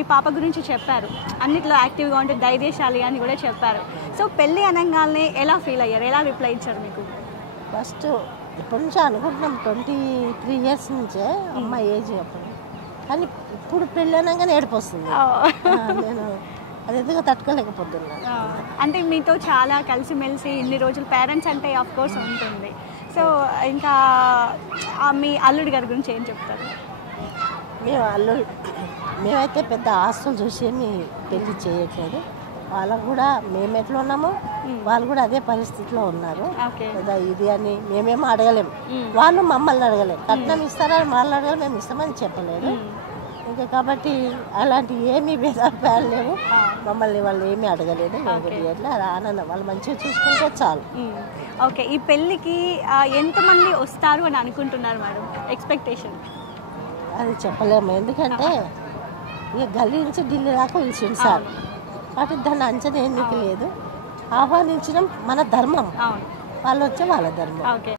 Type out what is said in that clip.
మీ పాప గురించి చెప్పారు, అన్నిట్లో యాక్టివ్గా ఉంటే ధైర్యశాలి అని కూడా చెప్పారు. సో పెళ్ళి అనగానే ఎలా ఫీల్ అయ్యారు, ఎలా రిప్లై ఇచ్చారు మీకు? ఫస్ట్ ఇప్పటి నుంచి అనుకుంటున్నాం 23 years నుంచే అమ్మాయి ఏజ్ అప్పుడు, కానీ ఇప్పుడు పెళ్ళి అనగానే ఏడుపు వస్తుంది. నేను అది ఎందుకు తట్టుకోలేకపోతున్నా. అంటే మీతో చాలా కలిసిమెలిసి ఇన్ని రోజులు పేరెంట్స్ అంటే ఆఫ్ కోర్స్ ఉంటుంది. సో ఇంకా మీ అల్లుడి గారి గురించి ఏం చెప్తారు? మేమైతే పెద్ద ఆస్తులు చూసి పెళ్లి చేయట్లేదు. వాళ్ళకు కూడా మేము ఎట్లా ఉన్నామో వాళ్ళు కూడా అదే పరిస్థితిలో ఉన్నారు కదా. ఇది అని మేమేమో అడగలేము, వాళ్ళు మమ్మల్ని అడగలేము. కట్నం ఇస్తారా వాళ్ళని అడగలేము, మేము ఇస్తామని చెప్పలేదు ఇంకా. కాబట్టి అలాంటి ఏమీ భేదాలు లేవు, మమ్మల్ని వాళ్ళు ఏమీ అడగలేదు. ఎట్లా ఆనందం, వాళ్ళు మంచిగా చూసుకుంటే చాలు. ఓకే, ఈ పెళ్ళికి ఎంతమంది వస్తారు అని అనుకుంటున్నారు మేడం, ఎక్స్పెక్టేషన్? అది చెప్పలేము, ఎందుకంటే ఇక గల్లీ నుంచి ఢిల్లీ దాకా పిలిచింది సార్. కాబట్టి దాన్ని అంచనా ఎందుకు లేదు. ఆహ్వానించడం మన ధర్మం, వాళ్ళు వచ్చే వాళ్ళ ధర్మం. ఓకే,